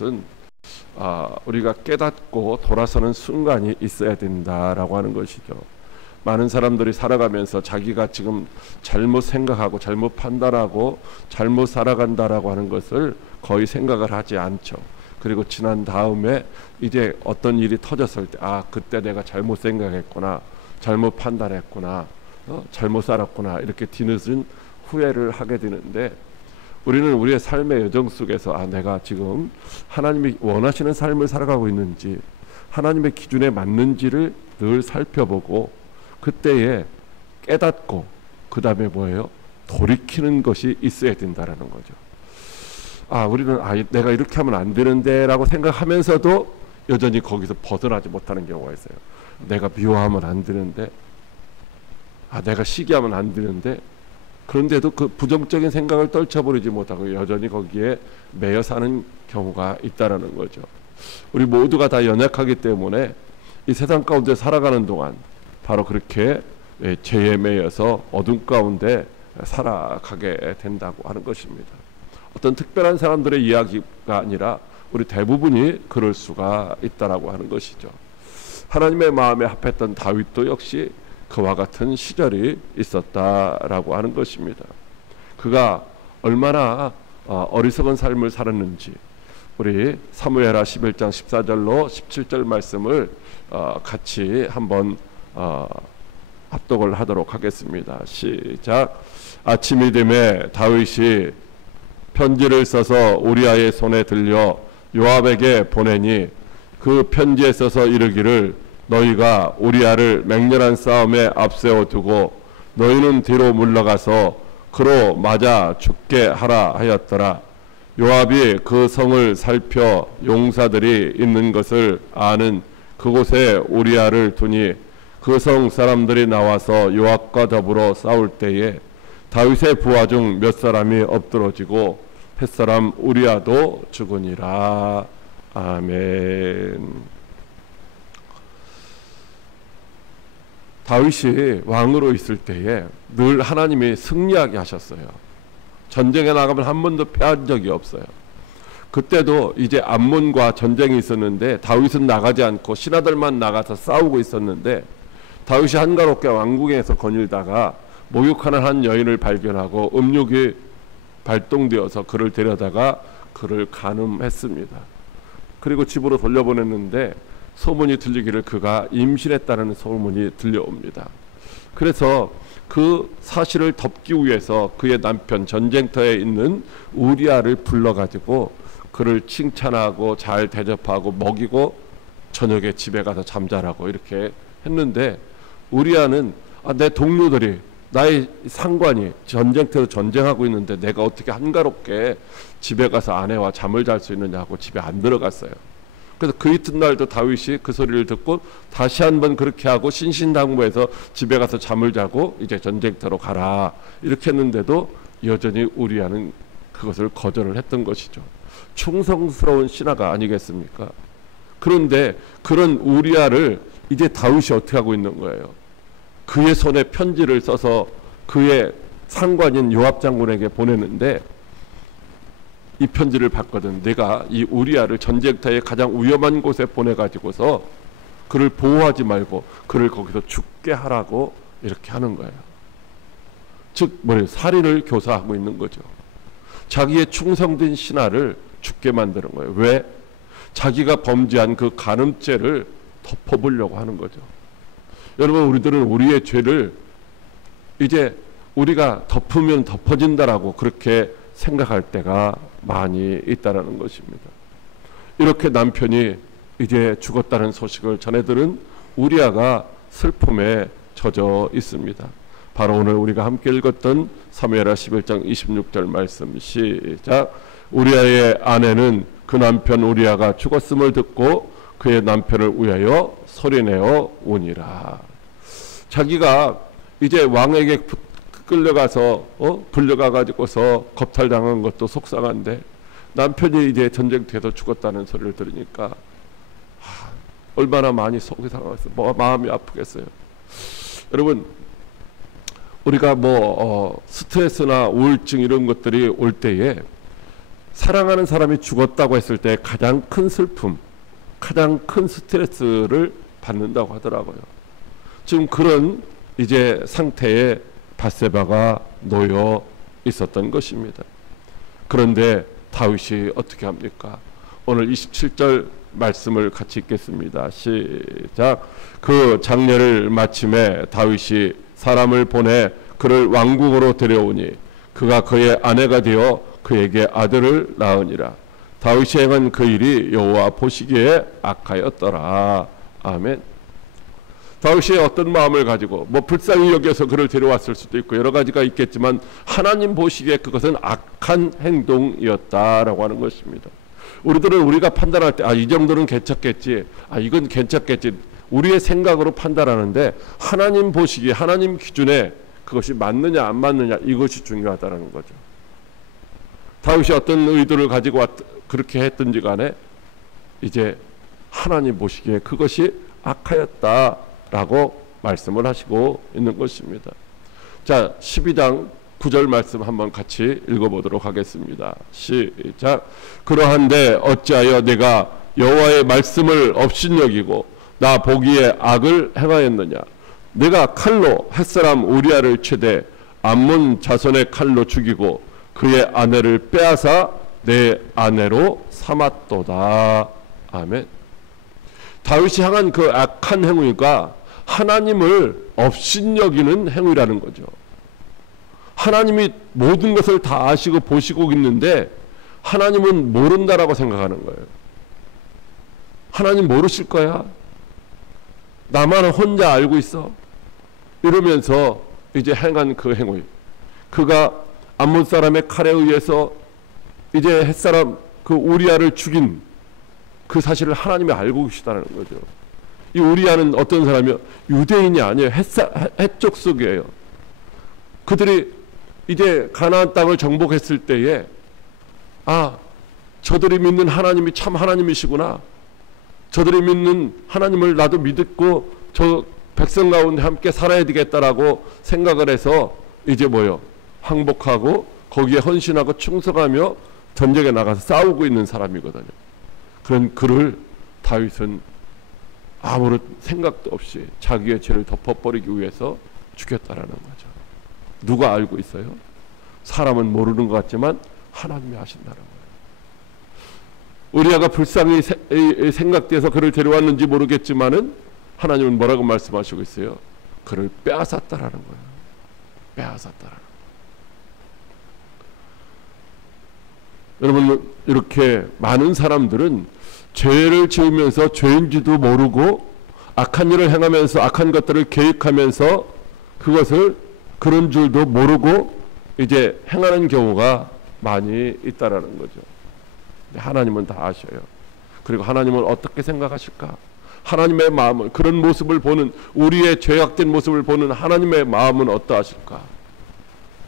것은 우리가 깨닫고 돌아서는 순간이 있어야 된다라고 하는 것이죠. 많은 사람들이 살아가면서 자기가 지금 잘못 생각하고 잘못 판단하고 잘못 살아간다라고 하는 것을 거의 생각을 하지 않죠. 그리고 지난 다음에 이제 어떤 일이 터졌을 때 그때 내가 잘못 생각했구나, 잘못 판단했구나, 잘못 살았구나, 이렇게 뒤늦은 후회를 하게 되는데, 우리는 우리의 삶의 여정 속에서 내가 지금 하나님이 원하시는 삶을 살아가고 있는지, 하나님의 기준에 맞는지를 늘 살펴보고 그때에 깨닫고 그 다음에 뭐예요? 돌이키는 것이 있어야 된다라는 거죠. 우리는 내가 이렇게 하면 안 되는데 라고 생각하면서도 여전히 거기서 벗어나지 못하는 경우가 있어요. 내가 미워하면 안 되는데, 내가 시기하면 안 되는데, 그런데도 그 부정적인 생각을 떨쳐버리지 못하고 여전히 거기에 매여 사는 경우가 있다라는 거죠. 우리 모두가 다 연약하기 때문에 이 세상 가운데 살아가는 동안 바로 그렇게 죄에 매여서 어둠 가운데 살아가게 된다고 하는 것입니다. 어떤 특별한 사람들의 이야기가 아니라 우리 대부분이 그럴 수가 있다라고 하는 것이죠. 하나님의 마음에 합했던 다윗도 역시 그와 같은 시절이 있었다라고 하는 것입니다. 그가 얼마나 어리석은 삶을 살았는지 우리 사무엘하 11장 14절로 17절 말씀을 같이 한번 합독을 하도록 하겠습니다. 시작. 아침이 되매 다윗이 편지를 써서 우리아의 손에 들려 요압에게 보내니 그 편지에 써서 이르기를 너희가 우리아를 맹렬한 싸움에 앞세워 두고 너희는 뒤로 물러가서 그로 맞아 죽게 하라 하였더라. 요압이 그 성을 살펴 용사들이 있는 것을 아는 그곳에 우리아를 두니 그 성 사람들이 나와서 요압과 더불어 싸울 때에 다윗의 부하 중 몇 사람이 엎드러지고 햇사람 우리아도 죽으니라. 아멘. 다윗이 왕으로 있을 때에 늘 하나님이 승리하게 하셨어요. 전쟁에 나가면 한 번도 패한 적이 없어요. 그때도 이제 암몬과 전쟁이 있었는데 다윗은 나가지 않고 신하들만 나가서 싸우고 있었는데, 다윗이 한가롭게 왕궁에서 거닐다가 목욕하는 한 여인을 발견하고 음욕이 발동되어서 그를 데려다가 그를 간음했습니다. 그리고 집으로 돌려보냈는데 소문이 들리기를 그가 임신했다는 소문이 들려옵니다. 그래서 그 사실을 덮기 위해서 그의 남편 전쟁터에 있는 우리아를 불러가지고 그를 칭찬하고 잘 대접하고 먹이고 저녁에 집에 가서 잠자라고 이렇게 했는데, 우리아는 내 동료들이, 나의 상관이 전쟁터에서 전쟁하고 있는데 내가 어떻게 한가롭게 집에 가서 아내와 잠을 잘 수 있느냐고 집에 안 들어갔어요. 그래서 그 이튿날도 다윗이 그 소리를 듣고 다시 한번 그렇게 하고 신신당부해서 집에 가서 잠을 자고 이제 전쟁터로 가라 이렇게 했는데도 여전히 우리아는 그것을 거절을 했던 것이죠. 충성스러운 신하가 아니겠습니까? 그런데 그런 우리아를 이제 다윗이 어떻게 하고 있는 거예요? 그의 손에 편지를 써서 그의 상관인 요압 장군에게 보내는데, 이 편지를 받거든. 내가 이 우리아를 전쟁터의 가장 위험한 곳에 보내가지고서 그를 보호하지 말고 그를 거기서 죽게 하라고 이렇게 하는 거예요. 즉 살인을 교사하고 있는 거죠. 자기의 충성된 신하를 죽게 만드는 거예요. 왜? 자기가 범죄한 그 간음죄를 덮어보려고 하는 거죠. 여러분, 우리들은 우리의 죄를 이제 우리가 덮으면 덮어진다라고 그렇게 생각할 때가 많이 있다라는 것입니다. 이렇게 남편이 이제 죽었다는 소식을 전해 들은 우리아가 슬픔에 젖어 있습니다. 바로 오늘 우리가 함께 읽었던 사무엘하 11장 26절 말씀 시작. 우리아의 아내는 그 남편 우리아가 죽었음을 듣고 그의 남편을 위하여 소리내어 우니라. 자기가 이제 왕에게 끌려가서 불려가 가지고서 겁탈당한 것도 속상한데 남편이 이제 전쟁터에서 죽었다는 소리를 들으니까 얼마나 많이 속이 상하겠어요. 마음이 아프겠어요. 여러분, 우리가 스트레스나 우울증 이런 것들이 올 때에 사랑하는 사람이 죽었다고 했을 때 가장 큰 슬픔, 가장 큰 스트레스를 받는다고 하더라고요. 지금 그런 이제 상태에 밧세바가 놓여 있었던 것입니다. 그런데 다윗이 어떻게 합니까? 오늘 27절 말씀을 같이 읽겠습니다. 시작. 그 장례를 마침에 다윗이 사람을 보내 그를 왕궁으로 데려오니 그가 그의 아내가 되어 그에게 아들을 낳으니라. 다윗이 행한 그 일이 여호와 보시기에 악하였더라. 아멘. 다윗이 어떤 마음을 가지고 불쌍히 여겨서 그를 데려왔을 수도 있고 여러 가지가 있겠지만 하나님 보시기에 그것은 악한 행동이었다라고 하는 것입니다. 우리들은 우리가 판단할 때 이 정도는 괜찮겠지, 이건 괜찮겠지, 우리의 생각으로 판단하는데 하나님 보시기에 하나님 기준에 그것이 맞느냐 안 맞느냐 이것이 중요하다는 거죠. 다윗이 어떤 의도를 가지고 그렇게 했든지 간에 이제 하나님 보시기에 그것이 악하였다라고 말씀을 하시고 있는 것입니다. 자, 12장 9절 말씀 한번 같이 읽어보도록 하겠습니다. 시작. 그러한데 어찌하여 내가 여호와의 말씀을 업신여기고 나 보기에 악을 행하였느냐. 내가 칼로 햇사람 우리아를 쳐대 암몬 자손의 칼로 죽이고 그의 아내를 빼앗아 내 아내로 삼았도다. 아멘. 다윗이 향한 그 악한 행위가 하나님을 업신여기는 행위라는 거죠. 하나님이 모든 것을 다 아시고 보시고 있는데 하나님은 모른다라고 생각하는 거예요. 하나님 모르실 거야? 나만 혼자 알고 있어? 이러면서 이제 행한 그 행위, 그가 암몬 사람의 칼에 의해서 이제 햇사람 그 우리아를 죽인 그 사실을 하나님이 알고 계시다는 거죠. 이 우리아는 어떤 사람이요? 유대인이 아니에요. 헷족 속이에요. 그들이 이제 가나안 땅을 정복했을 때에 저들이 믿는 하나님이 참 하나님이시구나. 저들이 믿는 하나님을 나도 믿고 저 백성 가운데 함께 살아야 되겠다라고 생각을 해서 이제 항복하고 거기에 헌신하고 충성하며 전쟁에 나가서 싸우고 있는 사람이거든요. 그런 그를 다윗은 아무런 생각도 없이 자기의 죄를 덮어버리기 위해서 죽였다라는 거죠. 누가 알고 있어요? 사람은 모르는 것 같지만 하나님이 아신다는 거예요. 우리아가 불쌍히 생각돼서 그를 데려왔는지 모르겠지만은 하나님은 뭐라고 말씀하시고 있어요? 그를 빼앗았다라는 거예요. 빼앗았다라는 거예요. 여러분, 이렇게 많은 사람들은 죄를 지으면서 죄인지도 모르고 악한 일을 행하면서 악한 것들을 계획하면서 그것을 그런 줄도 모르고 이제 행하는 경우가 많이 있다라는 거죠. 하나님은 다 아셔요. 그리고 하나님은 어떻게 생각하실까? 하나님의 마음을, 그런 모습을 보는, 우리의 죄악된 모습을 보는 하나님의 마음은 어떠하실까?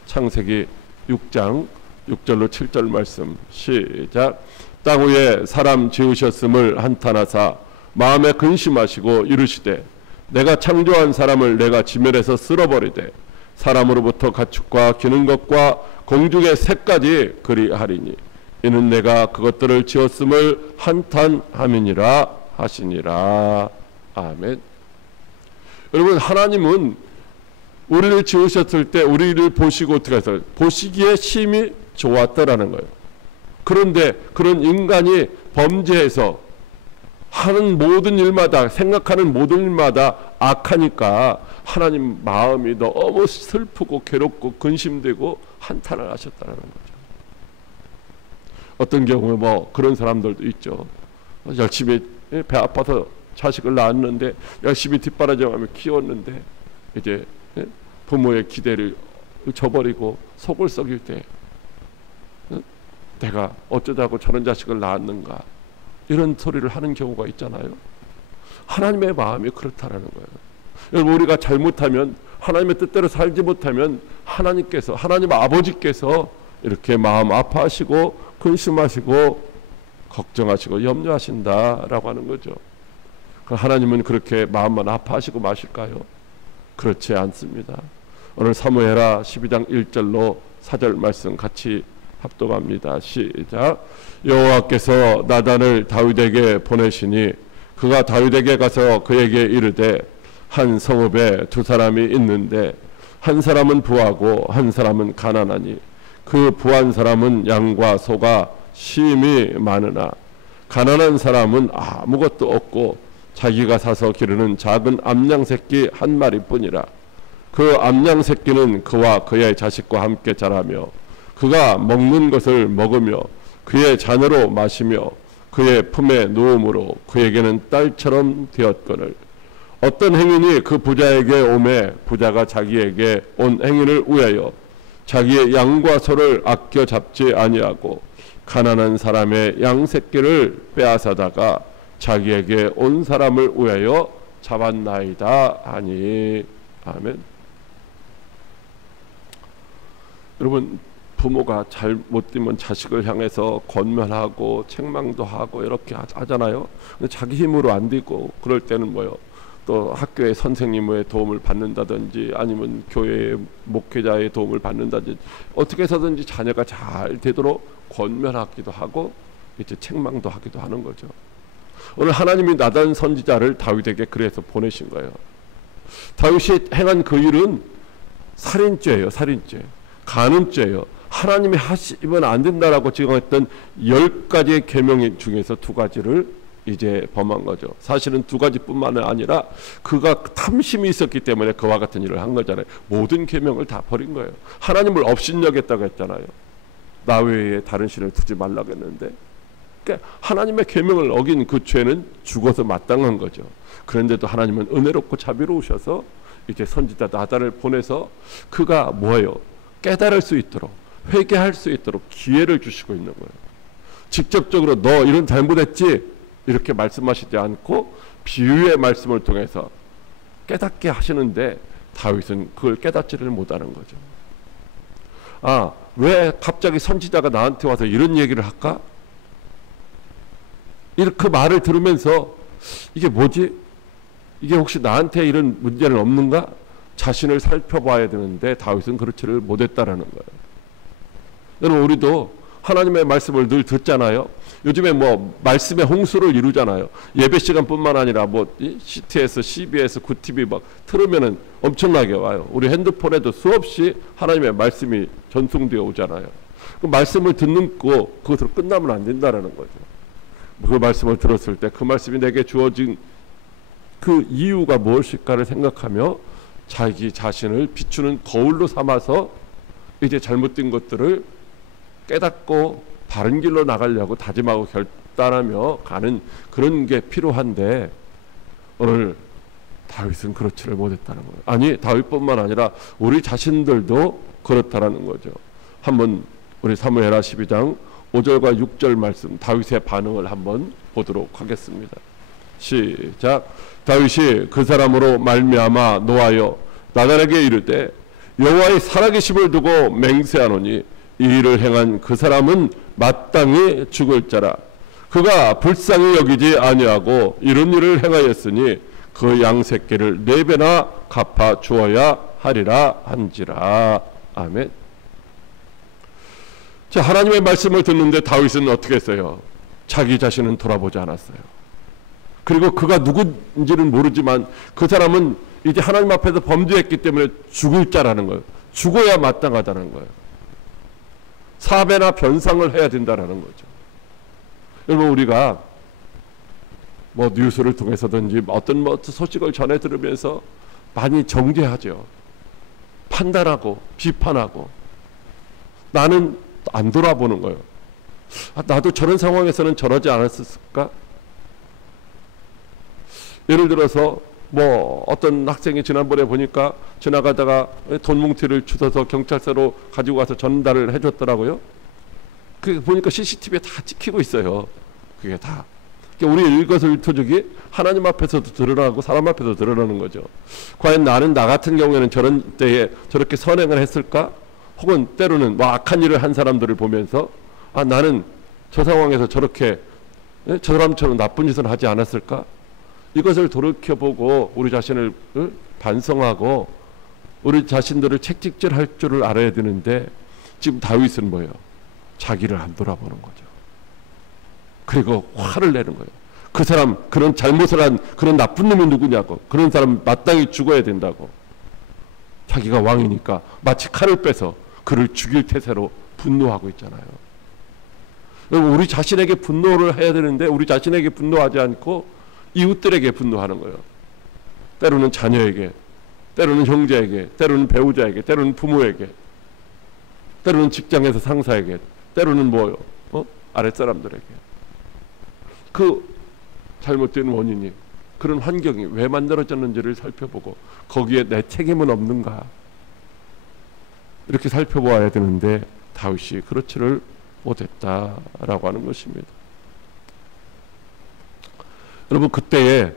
창세기 6장 6절로 7절 말씀 시작. 땅 위에 사람 지으셨음을 한탄하사 마음에 근심하시고 이르시되 내가 창조한 사람을 내가 지면에서 쓸어버리되 사람으로부터 가축과 기는 것과 공중의 새까지 그리하리니 이는 내가 그것들을 지었음을 한탄함이니라 하시니라. 아멘. 여러분, 하나님은 우리를 지으셨을 때 우리를 보시고 어떻게 하세요? 보시기에 심히 좋았다라는 거예요. 그런데 그런 인간이 범죄해서 하는 모든 일마다, 생각하는 모든 일마다 악하니까 하나님 마음이 너무 슬프고 괴롭고 근심되고 한탄을 하셨다는 거죠. 어떤 경우에 그런 사람들도 있죠. 열심히 배 아파서 자식을 낳았는데 열심히 뒷바라지하며 키웠는데 이제 부모의 기대를 저버리고 속을 썩일 때 내가 어쩌자고 저런 자식을 낳았는가, 이런 소리를 하는 경우가 있잖아요. 하나님의 마음이 그렇다라는 거예요. 여러분, 우리가 잘못하면, 하나님의 뜻대로 살지 못하면 하나님께서, 하나님 아버지께서 이렇게 마음 아파하시고 근심하시고 걱정하시고 염려하신다라고 하는 거죠. 하나님은 그렇게 마음만 아파하시고 마실까요? 그렇지 않습니다. 오늘 사무엘하 12장 1절로 4절 말씀 같이 합독합니다. 시작. 여호와께서 나단을 다윗에게 보내시니 그가 다윗에게 가서 그에게 이르되 한 성읍에 두 사람이 있는데 한 사람은 부하고 한 사람은 가난하니 그 부한 사람은 양과 소가 심히 많으나 가난한 사람은 아무것도 없고 자기가 사서 기르는 작은 암양 새끼 한 마리뿐이라. 그 암양 새끼는 그와 그의 자식과 함께 자라며 그가 먹는 것을 먹으며 그의 잔으로 마시며 그의 품에 누움으로 그에게는 딸처럼 되었거늘 어떤 행인이 그 부자에게 오매 부자가 자기에게 온 행인을 위하여 자기의 양과 소를 아껴 잡지 아니하고 가난한 사람의 양 새끼를 빼앗아다가 자기에게 온 사람을 위하여 잡았나이다 하니. 아멘. 여러분, 부모가 잘못되면 자식을 향해서 권면하고 책망도 하고 이렇게 하잖아요. 근데 자기 힘으로 안 되고 그럴 때는 뭐요? 또 학교의 선생님의 도움을 받는다든지 아니면 교회의 목회자의 도움을 받는다든지 어떻게 해서든지 자녀가 잘 되도록 권면하기도 하고 이제 책망도 하기도 하는 거죠. 오늘 하나님이 나단 선지자를 다윗에게 그래서 보내신 거예요. 다윗이 행한 그 일은 살인죄예요. 살인죄. 간음죄예요. 하나님이 하시면 안 된다라고 지금 했던 10가지의 계명 중에서 2가지를 이제 범한 거죠. 사실은 2가지뿐만 아니라 그가 탐심이 있었기 때문에 그와 같은 일을 한 거잖아요. 모든 계명을 다 버린 거예요. 하나님을 업신여겼다고 했잖아요. 나 외에 다른 신을 두지 말라고 했는데, 그러니까 하나님의 계명을 어긴 그 죄는 죽어서 마땅한 거죠. 그런데도 하나님은 은혜롭고 자비로우셔서 이제 선지자 나단을 보내서 그가 뭐예요? 깨달을 수 있도록, 회개할 수 있도록 기회를 주시고 있는 거예요. 직접적으로 너 이런 잘못했지 이렇게 말씀하시지 않고 비유의 말씀을 통해서 깨닫게 하시는데 다윗은 그걸 깨닫지를 못하는 거죠. 왜 갑자기 선지자가 나한테 와서 이런 얘기를 할까? 그 말을 들으면서 이게 뭐지? 이게 혹시 나한테 이런 문제는 없는가? 자신을 살펴봐야 되는데 다윗은 그렇지를 못했다라는 거예요. 여러분, 우리도 하나님의 말씀을 늘 듣잖아요. 요즘에 뭐 말씀의 홍수를 이루잖아요. 예배 시간뿐만 아니라 뭐 CTS, CBS, 구TV 막 틀으면은 엄청나게 와요. 우리 핸드폰에도 수없이 하나님의 말씀이 전송되어 오잖아요. 그 말씀을 듣는 거 그것으로 끝나면 안 된다라는 거죠. 그 말씀을 들었을 때 그 말씀이 내게 주어진 그 이유가 무엇일까를 생각하며 자기 자신을 비추는 거울로 삼아서 이제 잘못된 것들을 깨닫고 바른 길로 나가려고 다짐하고 결단하며 가는 그런 게 필요한데 오늘 다윗은 그렇지를 못했다는 거예요. 아니, 다윗뿐만 아니라 우리 자신들도 그렇다라는 거죠. 한번 우리 사무엘하 12장 5절과 6절 말씀 다윗의 반응을 한번 보도록 하겠습니다. 시작. 다윗이 그 사람으로 말미암아 노하여 나단에게 이르되 여호와의 살아계심을 두고 맹세하노니 이 일을 행한 그 사람은 마땅히 죽을 자라. 그가 불쌍히 여기지 아니하고 이런 일을 행하였으니 그 양 새끼를 4배나 갚아 주어야 하리라 한지라. 아멘. 자, 하나님의 말씀을 듣는데 다윗은 어떻게 했어요? 자기 자신은 돌아보지 않았어요. 그리고 그가 누군지는 모르지만 그 사람은 이제 하나님 앞에서 범죄했기 때문에 죽을 자라는 거예요. 죽어야 마땅하다는 거예요. 4배나 변상을 해야 된다는 거죠. 여러분, 우리가 뭐 뉴스를 통해서든지 어떤 소식을 전해 들으면서 많이 정죄하죠. 판단하고 비판하고 나는 안 돌아보는 거예요. 나도 저런 상황에서는 저러지 않았을까? 예를 들어서 뭐 어떤 학생이 지난번에 보니까 지나가다가 돈 뭉티를 주워서 경찰서로 가지고 가서 전달을 해줬더라고요. 그 보니까 CCTV에 다 찍히고 있어요. 그게 다. 그러니까 우리 일거수일투족이 하나님 앞에서도 드러나고 사람 앞에서도 드러나는 거죠. 과연 나는 나 같은 경우에는 저런 때에 저렇게 선행을 했을까? 혹은 때로는 뭐 악한 일을 한 사람들을 보면서 나는 저 상황에서 저렇게 저 사람처럼 나쁜 짓을 하지 않았을까? 이것을 돌이켜보고 우리 자신을 반성하고 우리 자신들을 책찍질할 줄을 알아야 되는데 지금 다윗은 뭐예요? 자기를 안 돌아보는 거죠. 그리고 화를 내는 거예요. 그 사람, 그런 잘못을 한 그런 나쁜 놈이 누구냐고. 그런 사람 마땅히 죽어야 된다고. 자기가 왕이니까 마치 칼을 빼서 그를 죽일 태세로 분노하고 있잖아요. 우리 자신에게 분노를 해야 되는데 우리 자신에게 분노하지 않고 이웃들에게 분노하는 거예요. 때로는 자녀에게, 때로는 형제에게, 때로는 배우자에게, 때로는 부모에게, 때로는 직장에서 상사에게, 때로는 뭐요? 아랫사람들에게. 그 잘못된 원인이, 그런 환경이 왜 만들어졌는지를 살펴보고 거기에 내 책임은 없는가, 이렇게 살펴보아야 되는데 다윗이 그렇지를 못했다라고 하는 것입니다. 여러분, 그때에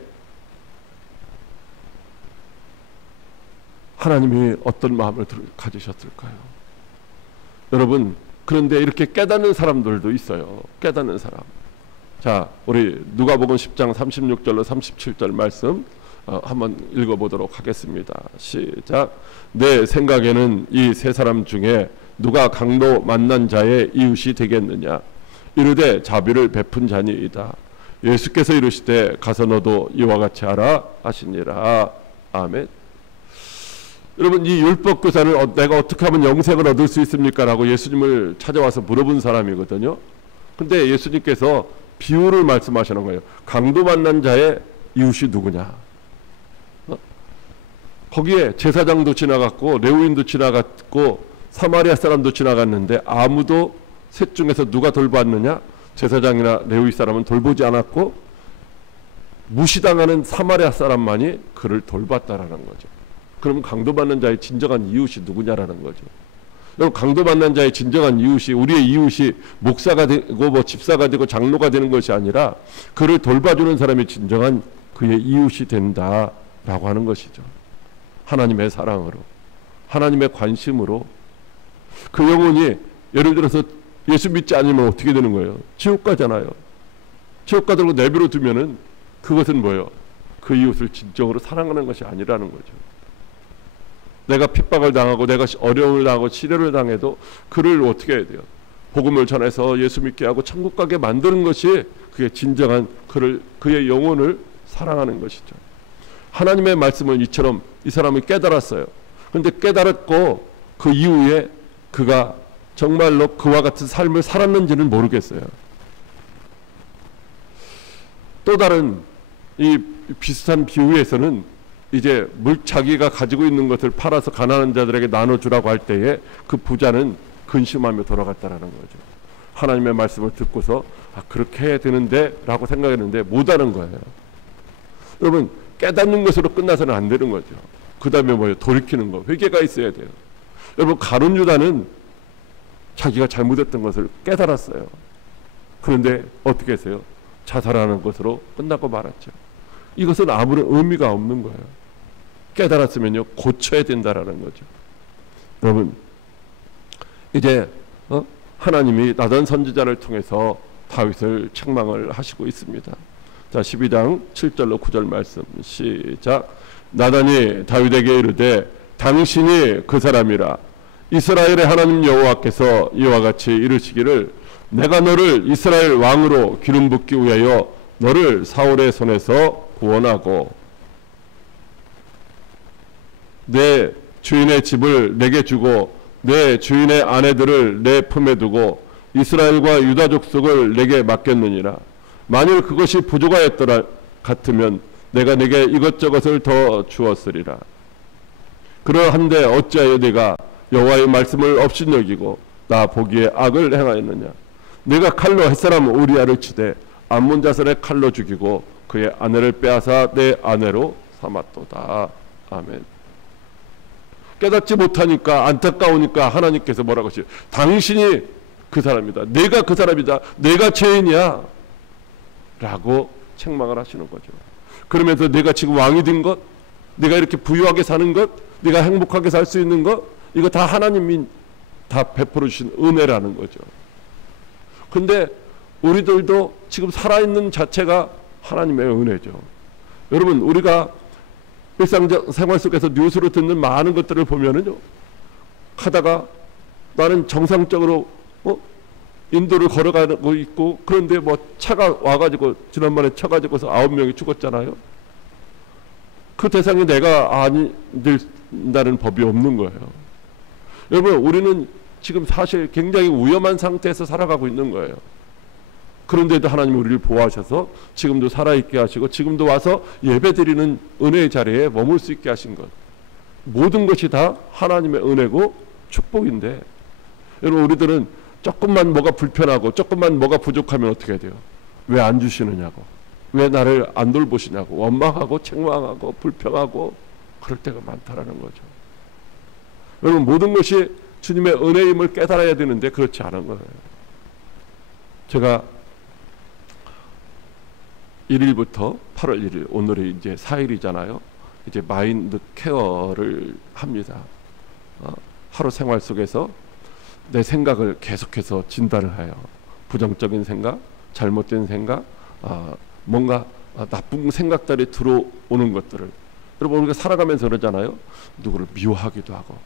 하나님이 어떤 마음을 가지셨을까요? 여러분, 그런데 이렇게 깨닫는 사람들도 있어요. 깨닫는 사람. 자, 우리 누가복음 10장 36절로 37절 말씀 한번 읽어보도록 하겠습니다. 시작. 내 생각에는 이 세 사람 중에 누가 강도 만난 자의 이웃이 되겠느냐? 이르되 자비를 베푼 자니이다. 예수께서 이르시되 가서 너도 이와 같이 하라 하시니라. 아멘. 여러분, 이 율법교사는 내가 어떻게 하면 영생을 얻을 수 있습니까? 라고 예수님을 찾아와서 물어본 사람이거든요. 근데 예수님께서 비유를 말씀하시는 거예요. 강도 만난 자의 이웃이 누구냐? 거기에 제사장도 지나갔고 레위인도 지나갔고 사마리아 사람도 지나갔는데 아무도 셋 중에서 누가 돌봤느냐? 제사장이나 레위 사람은 돌보지 않았고 무시당하는 사마리아 사람만이 그를 돌봤다라는 거죠. 그럼 강도받는 자의 진정한 이웃이 누구냐라는 거죠. 여러분, 강도받는 자의 진정한 이웃이, 우리의 이웃이 목사가 되고 뭐 집사가 되고 장로가 되는 것이 아니라 그를 돌봐주는 사람이 진정한 그의 이웃이 된다라고 하는 것이죠. 하나님의 사랑으로, 하나님의 관심으로. 그 영혼이 예를 들어서 예수 믿지 않으면 어떻게 되는 거예요? 지옥 가잖아요. 지옥 가들고 내버려 두면은 그것은 뭐예요? 그 이웃을 진정으로 사랑하는 것이 아니라는 거죠. 내가 핍박을 당하고 내가 어려움을 당하고 시련을 당해도 그를 어떻게 해야 돼요? 복음을 전해서 예수 믿게 하고 천국 가게 만드는 것이 그게 진정한 그의 영혼을 사랑하는 것이죠. 하나님의 말씀은 이처럼 이 사람이 깨달았어요. 그런데 깨달았고 그 이후에 그가 정말로 그와 같은 삶을 살았는지는 모르겠어요. 또 다른 이 비슷한 비유에서는 이제 자기가 가지고 있는 것을 팔아서 가난한 자들에게 나눠주라고 할 때에 그 부자는 근심하며 돌아갔다라는 거죠. 하나님의 말씀을 듣고서 그렇게 해야 되는데 라고 생각했는데 못하는 거예요. 여러분, 깨닫는 것으로 끝나서는 안 되는 거죠. 그 다음에 뭐예요? 돌이키는 거, 회개가 있어야 돼요. 여러분, 가룟 유다는 자기가 잘못했던 것을 깨달았어요. 그런데 어떻게 했어요? 자살하는 것으로 끝나고 말았죠. 이것은 아무런 의미가 없는 거예요. 깨달았으면요, 고쳐야 된다라는 거죠. 여러분, 이제 하나님이 나단 선지자를 통해서 다윗을 책망을 하시고 있습니다. 자, 12장 7절로 9절 말씀 시작. 나단이 다윗에게 이르되 당신이 그 사람이라. 이스라엘의 하나님 여호와께서 이와 같이 이르시기를 내가 너를 이스라엘 왕으로 기름 붓기 위하여 너를 사울의 손에서 구원하고 내 주인의 집을 내게 주고 내 주인의 아내들을 내 품에 두고 이스라엘과 유다 족속을 내게 맡겼느니라. 만일 그것이 부족하였더라 같으면 내가 내게 이것저것을 더 주었으리라. 그러한데 어찌하여 내가 여호와의 말씀을 업신여기고 나 보기에 악을 행하였느냐. 내가 칼로 햇사람 우리아를 치되 암몬 자손의 칼로 죽이고 그의 아내를 빼앗아 내 아내로 삼았도다. 아멘. 깨닫지 못하니까 안타까우니까 하나님께서 뭐라고 하시죠? 당신이 그 사람이다. 내가 그 사람이다. 내가 죄인이야. 라고 책망을 하시는 거죠. 그러면서 내가 지금 왕이 된 것, 내가 이렇게 부유하게 사는 것, 내가 행복하게 살 수 있는 것, 이거 다 하나님이 다 베풀어 주신 은혜라는 거죠. 근데 우리들도 지금 살아있는 자체가 하나님의 은혜죠. 여러분, 우리가 일상생활 속에서 뉴스로 듣는 많은 것들을 보면은요, 하다가 나는 정상적으로 인도를 걸어가고 있고, 그런데 뭐 차가 와가지고 지난번에 쳐가지고서 9명이 죽었잖아요. 그 대상이 내가 아니된다는 법이 없는 거예요. 여러분, 우리는 지금 사실 굉장히 위험한 상태에서 살아가고 있는 거예요. 그런데도 하나님이 우리를 보호하셔서 지금도 살아있게 하시고 지금도 와서 예배드리는 은혜의 자리에 머물 수 있게 하신 것, 모든 것이 다 하나님의 은혜고 축복인데, 여러분, 우리들은 조금만 뭐가 불편하고 조금만 뭐가 부족하면 어떻게 돼요? 왜 안 주시느냐고, 왜 나를 안 돌보시냐고 원망하고 책망하고 불평하고 그럴 때가 많다라는 거죠. 여러분, 모든 것이 주님의 은혜임을 깨달아야 되는데 그렇지 않은 거예요. 제가 1일부터 8월 1일, 오늘이 이제 4일이잖아요. 이제 마인드 케어를 합니다. 하루 생활 속에서 내 생각을 계속해서 진단을 해요. 부정적인 생각, 잘못된 생각, 뭔가 나쁜 생각들이 들어오는 것들을, 여러분, 우리가 살아가면서 그러잖아요. 누구를 미워하기도 하고,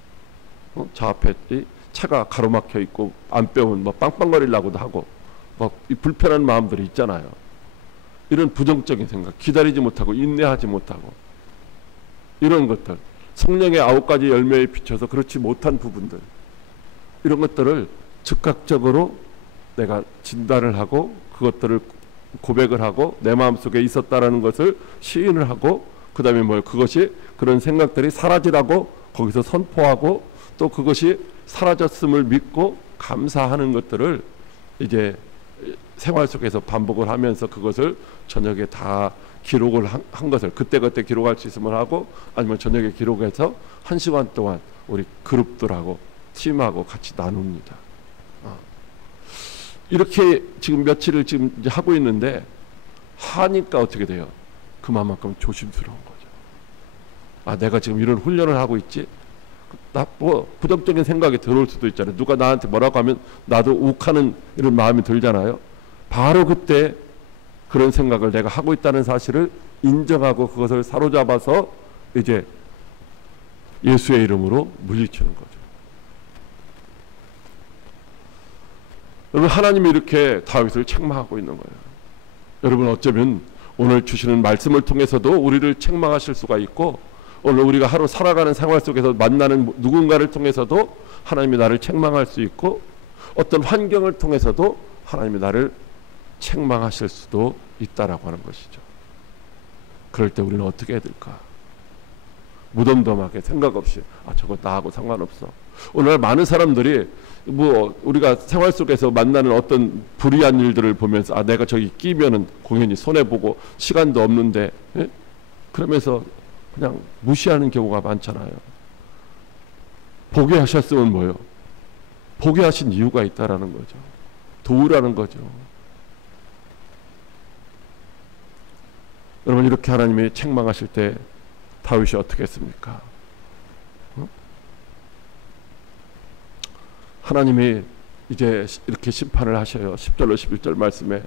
저 앞에 차가 가로막혀 있고 안 빼면 뭐 빵빵거리려고도 하고, 뭐 이 불편한 마음들이 있잖아요. 이런 부정적인 생각, 기다리지 못하고 인내하지 못하고, 이런 것들, 성령의 9가지 열매에 비춰서 그렇지 못한 부분들, 이런 것들을 즉각적으로 내가 진단을 하고 그것들을 고백을 하고 내 마음속에 있었다라는 것을 시인을 하고, 그 다음에 뭐 그것이, 그런 생각들이 사라지라고 거기서 선포하고, 또 그것이 사라졌음을 믿고 감사하는 것들을 이제 생활 속에서 반복을 하면서 그것을 저녁에 다 기록을 한 것을 그때그때 기록할 수 있으면 하고, 아니면 저녁에 기록해서 1시간 동안 우리 그룹들하고 팀하고 같이 나눕니다. 이렇게 지금 며칠을 지금 이제 하고 있는데, 하니까 어떻게 돼요? 그만큼 조심스러운 거죠. 내가 지금 이런 훈련을 하고 있지? 뭐 부정적인 생각이 들어올 수도 있잖아요. 누가 나한테 뭐라고 하면 나도 욱하는 이런 마음이 들잖아요. 바로 그때 그런 생각을 내가 하고 있다는 사실을 인정하고 그것을 사로잡아서 이제 예수의 이름으로 물리치는 거죠. 여러분, 하나님이 이렇게 다윗을 책망하고 있는 거예요. 여러분, 어쩌면 오늘 주시는 말씀을 통해서도 우리를 책망하실 수가 있고, 오늘 우리가 하루 살아가는 생활 속에서 만나는 누군가를 통해서도 하나님이 나를 책망할 수 있고, 어떤 환경을 통해서도 하나님이 나를 책망하실 수도 있다라고 하는 것이죠. 그럴 때 우리는 어떻게 해야 될까? 무덤덤하게 생각 없이 저거 나하고 상관없어. 오늘 많은 사람들이 뭐 우리가 생활 속에서 만나는 어떤 불의한 일들을 보면서 내가 저기 끼면은 공연히 손해보고 시간도 없는데, 그러면서 그냥 무시하는 경우가 많잖아요. 보게 하셨으면 뭐요? 보게 하신 이유가 있다라는 거죠. 도우라는 거죠. 여러분, 이렇게 하나님이 책망하실 때 다윗이 어떻게 했습니까? 하나님이 이제 이렇게 심판을 하셔요. 10절로 11절 말씀에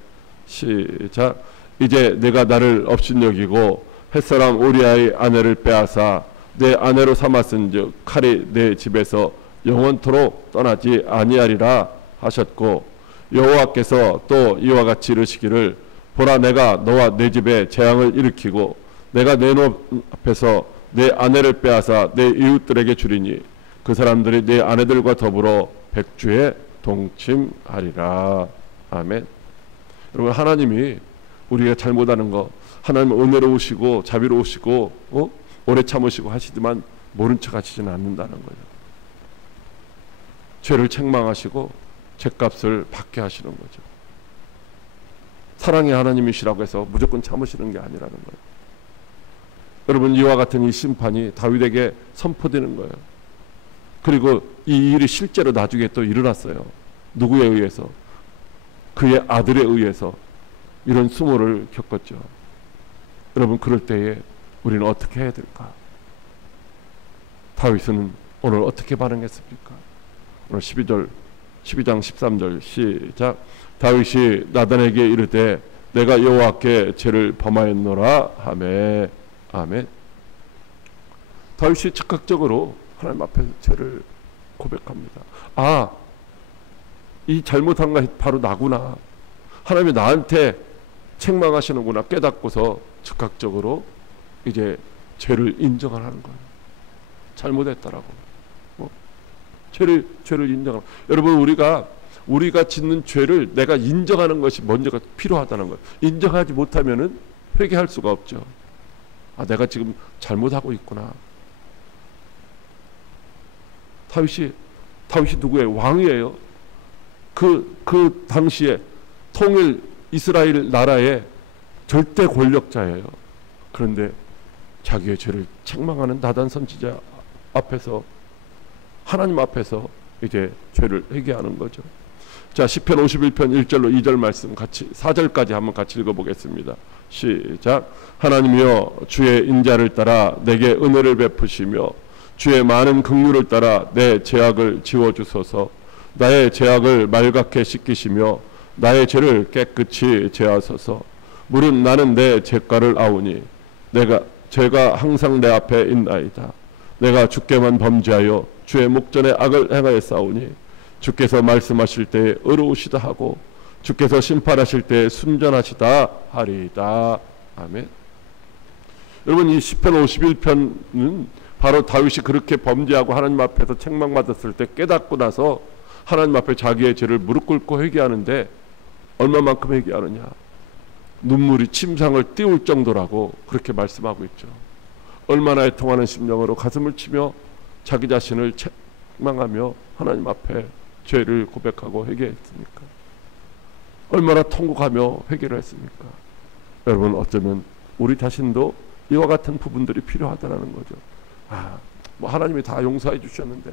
시작. 이제 내가 나를 업신여기고 햇사람 우리아의 아내를 빼앗아 내 아내로 삼았은즉 칼이 내 집에서 영원토록 떠나지 아니하리라 하셨고, 여호와께서 또 이와 같이 이르시기를 보라, 내가 너와 내 집에 재앙을 일으키고 내가 내 눈앞에서 내 아내를 빼앗아 내 이웃들에게 주리니 그 사람들이 내 아내들과 더불어 백주에 동침하리라. 아멘. 여러분, 하나님이 우리가 잘못하는 거, 하나님은 은혜로우시고 자비로우시고 오래 참으시고 하시지만 모른 척 하시지는 않는다는 거예요. 죄를 책망하시고 죄값을 받게 하시는 거죠. 사랑의 하나님이시라고 해서 무조건 참으시는 게 아니라는 거예요. 여러분, 이와 같은 이 심판이 다윗에게 선포되는 거예요. 그리고 이 일이 실제로 나중에 또 일어났어요. 누구에 의해서? 그의 아들에 의해서 이런 수모를 겪었죠. 여러분, 그럴 때에 우리는 어떻게 해야 될까? 다윗은 오늘 어떻게 반응했습니까? 오늘 12장 13절 시작. 다윗이 나단에게 이르되 내가 여호와께 죄를 범하였노라 하매. 아멘. 다윗이 즉각적으로 하나님 앞에서 죄를 고백합니다. 이 잘못한 거 바로 나구나. 하나님이 나한테 책망하시는구나 깨닫고서 즉각적으로 이제 죄를 인정하는 거예요. 잘못했다라고. 죄를 인정하는. 여러분 우리가 짓는 죄를 내가 인정하는 것이 먼저가 필요하다는 거예요. 인정하지 못하면은 회개할 수가 없죠. 아, 내가 지금 잘못하고 있구나. 다윗이 누구예요? 왕이에요. 그 당시에 통일 이스라엘 나라의 절대 권력자예요. 그런데 자기의 죄를 책망하는 나단 선지자 앞에서, 하나님 앞에서 이제 죄를 회개하는 거죠. 자, 시편 51편 1절로 2절 말씀 같이 4절까지 한번 같이 읽어보겠습니다. 시작. 하나님이여 주의 인자를 따라 내게 은혜를 베푸시며 주의 많은 긍휼을 따라 내 죄악을 지워주소서. 나의 죄악을 말갛게 씻기시며 나의 죄를 깨끗이 제하소서. 물은 나는 내 죄가를 아우니 죄가 항상 내 앞에 있나이다. 내가 주께만 범죄하여 주의 목전에 악을 행하였사오니 주께서 말씀하실 때에 의로우시다 하고 주께서 심판하실 때에 순전하시다 하리이다. 아멘. 여러분 이 시편 51편은 바로 다윗이 그렇게 범죄하고 하나님 앞에서 책망받았을 때 깨닫고 나서 하나님 앞에 자기의 죄를 무릎 꿇고 회개하는데 얼마만큼 회개하느냐. 눈물이 침상을 띄울 정도라고 그렇게 말씀하고 있죠. 얼마나 애통하는 심령으로 가슴을 치며 자기 자신을 책망하며 하나님 앞에 죄를 고백하고 회개했습니까? 얼마나 통곡하며 회개를 했습니까? 여러분 어쩌면 우리 자신도 이와 같은 부분들이 필요하다는 거죠. 뭐 하나님이 다 용서해 주셨는데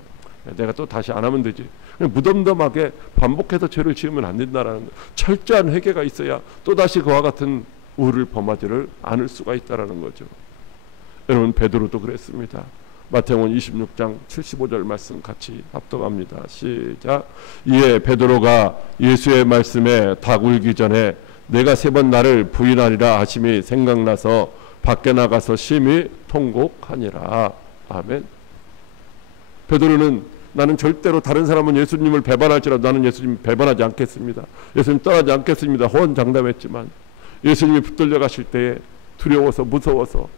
내가 또 다시 안 하면 되지. 그냥 무덤덤하게 반복해서 죄를 지으면 안 된다라는 거예요. 철저한 회개가 있어야 또다시 그와 같은 우를 범하지를 않을 수가 있다라는 거죠. 여러분 베드로도 그랬습니다. 마태복음 26장 75절 말씀 같이 합독합니다. 시작. 이에 베드로가 예수의 말씀에 닭 울기 전에 내가 3번 나를 부인하리라 하심이 생각나서 밖에 나가서 심히 통곡하니라. 아멘. 베드로는 나는 절대로 다른 사람은 예수님을 배반할지라도 나는 예수님 배반하지 않겠습니다. 예수님 떠나지 않겠습니다. 호언장담했지만 예수님이 붙들려 가실 때에 두려워서 무서워서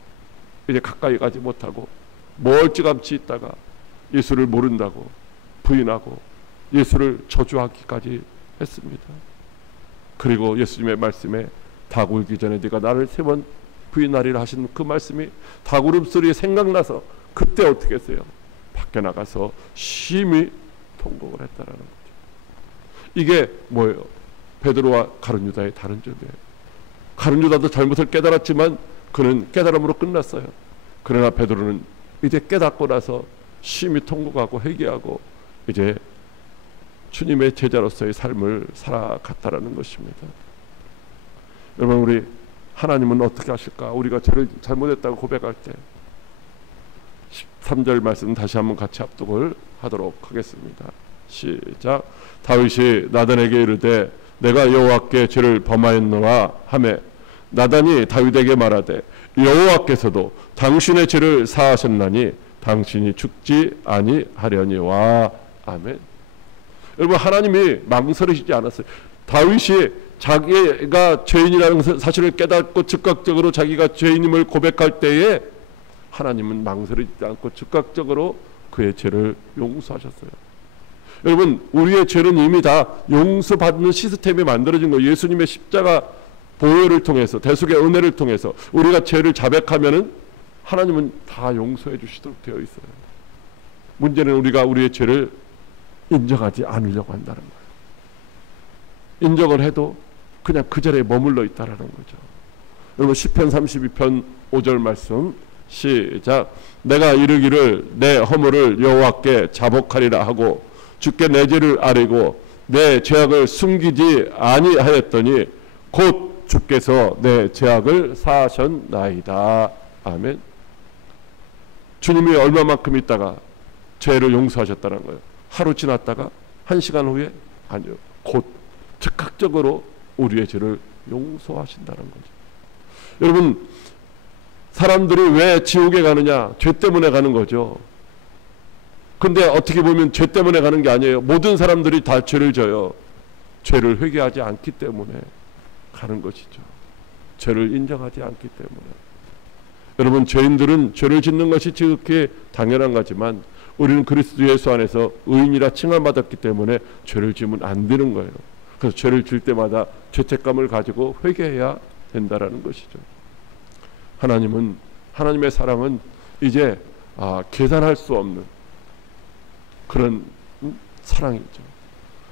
이제 가까이 가지 못하고 멀찌감치 있다가 예수를 모른다고 부인하고 예수를 저주하기까지 했습니다. 그리고 예수님의 말씀에 닭 울기 전에 네가 나를 3번 부인하리라 하신 그 말씀이 닭 울음소리에 생각나서 그때 어떻게 했어요? 밖에 나가서 심히 통곡을 했다라는 거죠. 이게 뭐예요? 베드로와 가룟 유다의 다른 점이에요. 가룟 유다도 잘못을 깨달았지만 그는 깨달음으로 끝났어요. 그러나 베드로는 이제 깨닫고 나서 심히 통곡하고 회개하고 이제 주님의 제자로서의 삶을 살아갔다라는 것입니다. 여러분 우리 하나님은 어떻게 하실까? 우리가 죄를 잘못했다고 고백할 때 13절 말씀 다시 한번 같이 합독을 하도록 하겠습니다. 시작. 다윗이 나단에게 이르되 내가 여호와께 죄를 범하였노라 하매 나단이 다윗에게 말하되 여호와께서도 당신의 죄를 사하셨나니 당신이 죽지 아니하려니와. 아멘. 여러분 하나님이 망설이시지 않았어요. 다윗이 자기가 죄인이라는 사실을 깨닫고 즉각적으로 자기가 죄인임을 고백할 때에 하나님은 망설이지 않고 즉각적으로 그의 죄를 용서하셨어요. 여러분 우리의 죄는 이미 다 용서받는 시스템이 만들어진 거예요. 예수님의 십자가 보혈을 통해서 대속의 은혜를 통해서 우리가 죄를 자백하면은 하나님은 다 용서해 주시도록 되어 있어요. 문제는 우리가 우리의 죄를 인정하지 않으려고 한다는 거예요. 인정을 해도 그냥 그 자리에 머물러 있다라는 거죠. 여러분 시편 32편 5절 말씀 시작. 내가 이르기를 내 허물을 여호와께 자복하리라 하고 주께 내 죄를 아뢰고 내 죄악을 숨기지 아니하였더니 곧 주께서 내 죄악을 사하셨나이다. 아멘. 주님이 얼마만큼 있다가 죄를 용서하셨다는 거예요. 하루 지났다가 1시간 후에? 아니요. 곧 즉각적으로 우리의 죄를 용서하신다는 거죠. 여러분 사람들이 왜 지옥에 가느냐? 죄 때문에 가는 거죠. 근데 어떻게 보면 죄 때문에 가는 게 아니에요. 모든 사람들이 다 죄를 져요. 죄를 회개하지 않기 때문에 가는 것이죠. 죄를 인정하지 않기 때문에. 여러분, 죄인들은 죄를 짓는 것이 지극히 당연한 거지만 우리는 그리스도 예수 안에서 의인이라 칭함받았기 때문에 죄를 지으면 안 되는 거예요. 그래서 죄를 지을 때마다 죄책감을 가지고 회개해야 된다라는 것이죠. 하나님의 사랑은 이제 계산할 수 없는 그런 사랑이죠.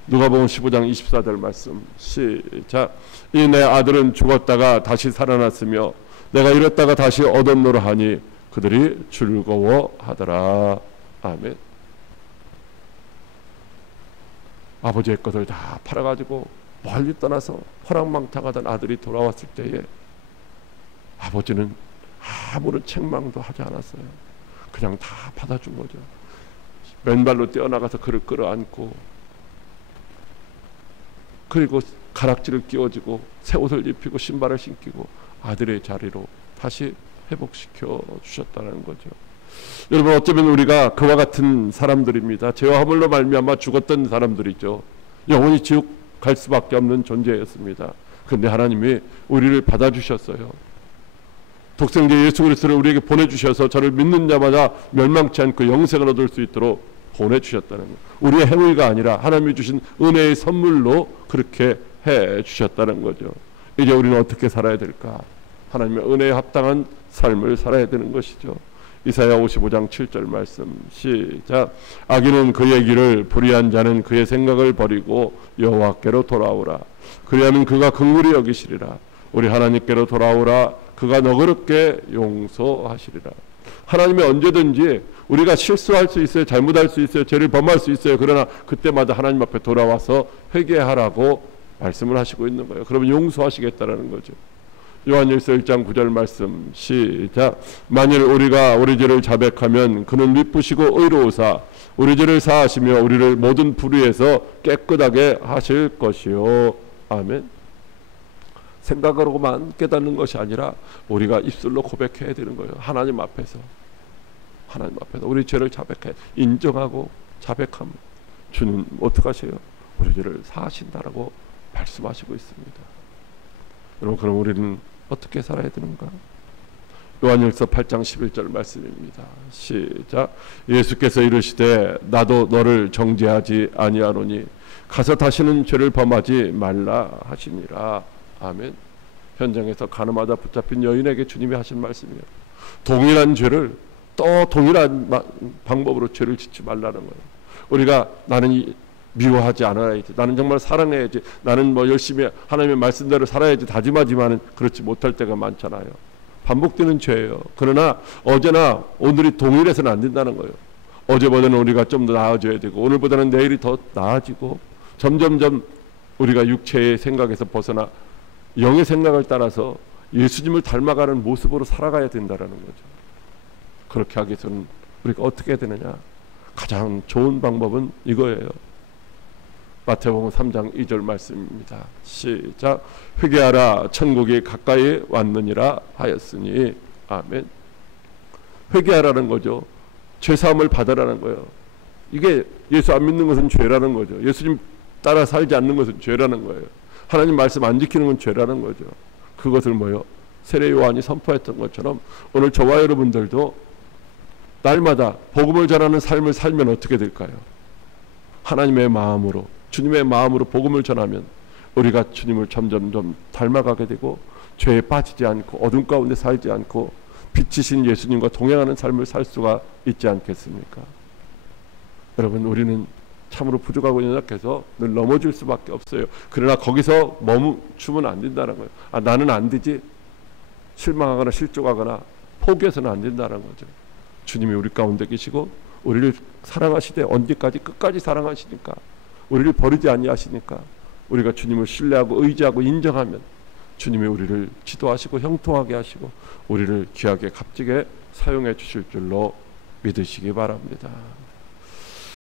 누가복음 15장 24절 말씀 시작. 이 내 아들은 죽었다가 다시 살아났으며 내가 잃었다가 다시 얻었노라 하니 그들이 즐거워하더라. 아멘. 아버지의 것을 다 팔아가지고 멀리 떠나서 허랑망탕하던 아들이 돌아왔을 때에 아버지는 아무런 책망도 하지 않았어요. 그냥 다 받아준 거죠. 맨발로 뛰어나가서 그를 끌어안고, 그리고 가락지를 끼워주고 새 옷을 입히고 신발을 신기고 아들의 자리로 다시 회복시켜 주셨다는 거죠. 여러분, 어쩌면 우리가 그와 같은 사람들입니다. 죄와 허물로 말미암아 죽었던 사람들이죠. 영원히 지옥 갈 수밖에 없는 존재였습니다. 그런데 하나님이 우리를 받아주셨어요. 독생자 예수 그리스도를 우리에게 보내주셔서 저를 믿는 자마다 멸망치 않고 영생을 얻을 수 있도록 보내주셨다는 거예요. 우리의 행위가 아니라 하나님이 주신 은혜의 선물로 그렇게 해주셨다는 거죠. 이제 우리는 어떻게 살아야 될까? 하나님의 은혜에 합당한 삶을 살아야 되는 것이죠. 이사야 55장 7절 말씀 시작. 악인은 그의 길을, 불의한 자는 그의 생각을 버리고 여호와께로 돌아오라. 그리하면 그가 긍휼히 여기시리라. 우리 하나님께로 돌아오라. 그가 너그럽게 용서하시리라. 하나님이 언제든지 우리가 실수할 수 있어요. 잘못할 수 있어요. 죄를 범할 수 있어요. 그러나 그때마다 하나님 앞에 돌아와서 회개하라고 말씀을 하시고 있는 거예요. 그러면 용서하시겠다라는 거죠. 요한일서 1장 9절 말씀 시작. 만일 우리가 우리 죄를 자백하면 그는 미쁘시고 의로우사 우리 죄를 사하시며 우리를 모든 불의에서 깨끗하게 하실 것이요. 아멘. 생각으로만 깨닫는 것이 아니라 우리가 입술로 고백해야 되는 거예요. 하나님 앞에서 우리 죄를 자백해 인정하고 자백하면 주님 어떡하세요? 우리 죄를 사하신다라고 말씀하시고 있습니다. 여러분, 그럼 우리는 어떻게 살아야 되는가? 요한일서 8장 11절 말씀입니다. 시작. 예수께서 이르시되 나도 너를 정죄하지 아니하노니 가서 다시는 죄를 범하지 말라 하시니라. 아멘. 현장에서 가늠하다 붙잡힌 여인에게 주님이 하신 말씀이에요. 동일한 죄를 또 동일한 방법으로 죄를 짓지 말라는 거예요. 우리가 나는 미워하지 않아야지, 나는 정말 사랑해야지, 나는 뭐 열심히 하나님의 말씀대로 살아야지 다짐하지만은 그렇지 못할 때가 많잖아요. 반복되는 죄예요. 그러나 어제나 오늘이 동일해서는 안 된다는 거예요. 어제보다는 우리가 좀 더 나아져야 되고 오늘보다는 내일이 더 나아지고 점점점 우리가 육체의 생각에서 벗어나 영의 생각을 따라서 예수님을 닮아가는 모습으로 살아가야 된다는 거죠. 그렇게 하기 위해서는 우리가 어떻게 해야 되느냐? 가장 좋은 방법은 이거예요. 마태복음 3장 2절 말씀입니다. 시작. 회개하라 천국이 가까이 왔느니라 하였으니. 아멘. 회개하라는 거죠. 죄사함을 받으라는 거예요. 이게 예수 안 믿는 것은 죄라는 거죠. 예수님 따라 살지 않는 것은 죄라는 거예요. 하나님 말씀 안 지키는 건 죄라는 거죠. 그것을 뭐요? 세례 요한이 선포했던 것처럼 오늘 저와 여러분들도 날마다 복음을 전하는 삶을 살면 어떻게 될까요? 하나님의 마음으로, 주님의 마음으로 복음을 전하면 우리가 주님을 점점점 닮아가게 되고 죄에 빠지지 않고 어둠 가운데 살지 않고 빛이신 예수님과 동행하는 삶을 살 수가 있지 않겠습니까? 여러분, 우리는 참으로 부족하고 연약해서 늘 넘어질 수밖에 없어요. 그러나 거기서 멈추면 안 된다는 거예요. 나는 안 되지. 실망하거나 실족하거나 포기해서는 안 된다는 거죠. 주님이 우리 가운데 계시고 우리를 사랑하시되 언제까지 끝까지 사랑하시니까 우리를 버리지 아니하시니까 우리가 주님을 신뢰하고 의지하고 인정하면 주님이 우리를 지도하시고 형통하게 하시고 우리를 귀하게 값지게 사용해 주실 줄로 믿으시기 바랍니다.